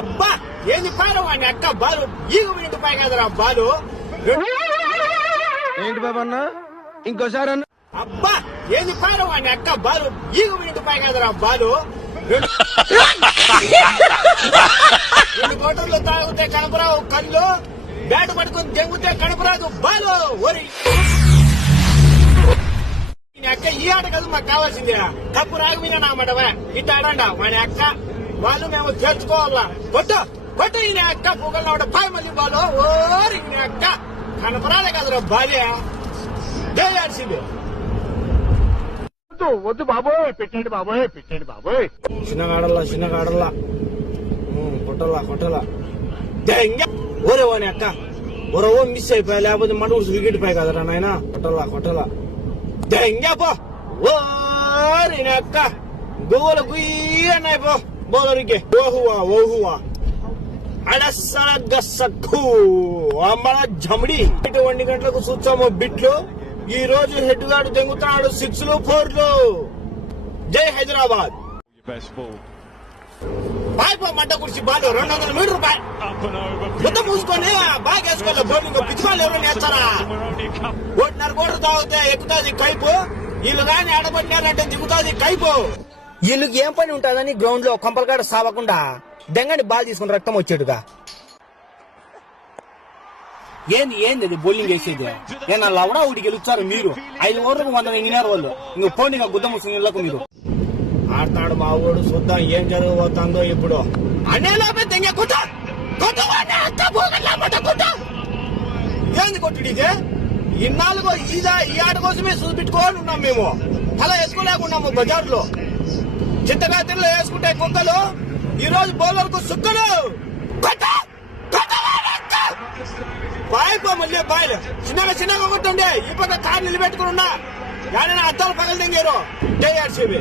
అబ్బా ఏంది పారు వాడిని అక్క? బాలు ఈగ ఇంటిపై కదరా బాలు? ఏంటి బాబు అన్న? ఇంకోసారి అన్న. అబ్బా ఏంది పారు వాడిని అక్క? బాలు ఈగ ఇంటిపై కదరా బాలు? రెండు కోటర్లు తాగితే కనపరావు కళ్ళు బ్యాట్ పట్టుకుని దెంగితే కనపరాదు బాలు ఓరి ఈ అక్క ఈ ఆట కాదు మాకు కావాల్సింది. కప్పు రాగమీన నా మడవా ఇట్ట ఆడండా వాని అక్క? వాళ్ళు మేము చేర్చుకోవాలా? కొట్టు కొట్టు ఈయన అక్క పూగల్ పాయ్ మళ్ళీ బాలు ఓరి ఈయన అక్క. కనపరాలే కదరా భార్య? చేయాల్సింది వద్దు వద్దు బాబోయ్ పెట్టండి బాబోయ్ పెట్టండి బాబోయ్. చిన్నగా ఆడల్లా చిన్నగా ఆడల్లా ఉమ్, కొట్టల్లా కొట్టల్లా. దెంగ. ఓరే వాని అక్క. ఓరో మిస్ అయిపోయా? లేకపోతే మన ఊరు వికెట్ పోయి కదరా నాయన? కొట్టల్లా కొట్టల్లా. దెంగపో ఓరి నీ అక్క. గోల గుయ్యన్నాయి పో బౌలర్కి ఓహువా ఓహువా అడసర గసక్కు అమ్మల జమిడి ఇటువంటి గంటలకు చూచాము బిట్లు ఈ రోజు హెడ్ గార్డు దెంగుతున్నాడు సిక్స్లు ఫోర్లు జై హైదరాబాద్ ball. బాయ్పో మడ్డ కుర్చీ బాలు రెండు వందల మీటర్ బాయ్. మొత్తం మూసుకొని బాగా వేసుకోవాలి. బౌలింగ్ పిచ్చి బాల్ ఎవరైనా వేస్తారా? We're only a couple. ఒకటిన్నర కోట తాగితే ఎక్కుతుంది కైపు. వీళ్ళు రాని ఆడబడినారంటే దిగుతుంది కైపు. వీళ్ళకి ఏం పని ఉంటుందని గ్రౌండ్లో కొంపలకాడ సావకుండా దెంగని బాల్ తీసుకుని రక్తం వచ్చేట్టుగా. ఏంది ఏంది అది బౌలింగ్ వేసేది? నేను లవడా ఒకటి గెలుస్తారు మీరు? ఐదు ఓవర్లకు వంద ఎంగినారు వాళ్ళు. ఇంక పోనీ గుద్ద ముసుగులకు మీరు. ఆడతాడు మా ఊడు చూద్దాం ఏం జరగబోతుందో ఇప్పుడు. కుట్ట! ఏంది కొట్టుడు ఇది ఇన్నాళ్ళుగో ఈ ఆట కోసమే చూపెట్టుకోని ఉన్నాం మేము. తల వేసుకోలేకున్నాము బజార్లో. చిత్తగాతిలో వేసుకుంటే కుక్కలు ఈ రోజు సుక్కలు. బాయిపో మళ్ళీ బాయిలు చిన్నగా చిన్నగా కొట్టుండే. ఈ పక్క కారు నిలబెట్టుకుని ఉన్నా. యాడైనా అద్దాలు పగలు దింగారు జేఆర్సీబీ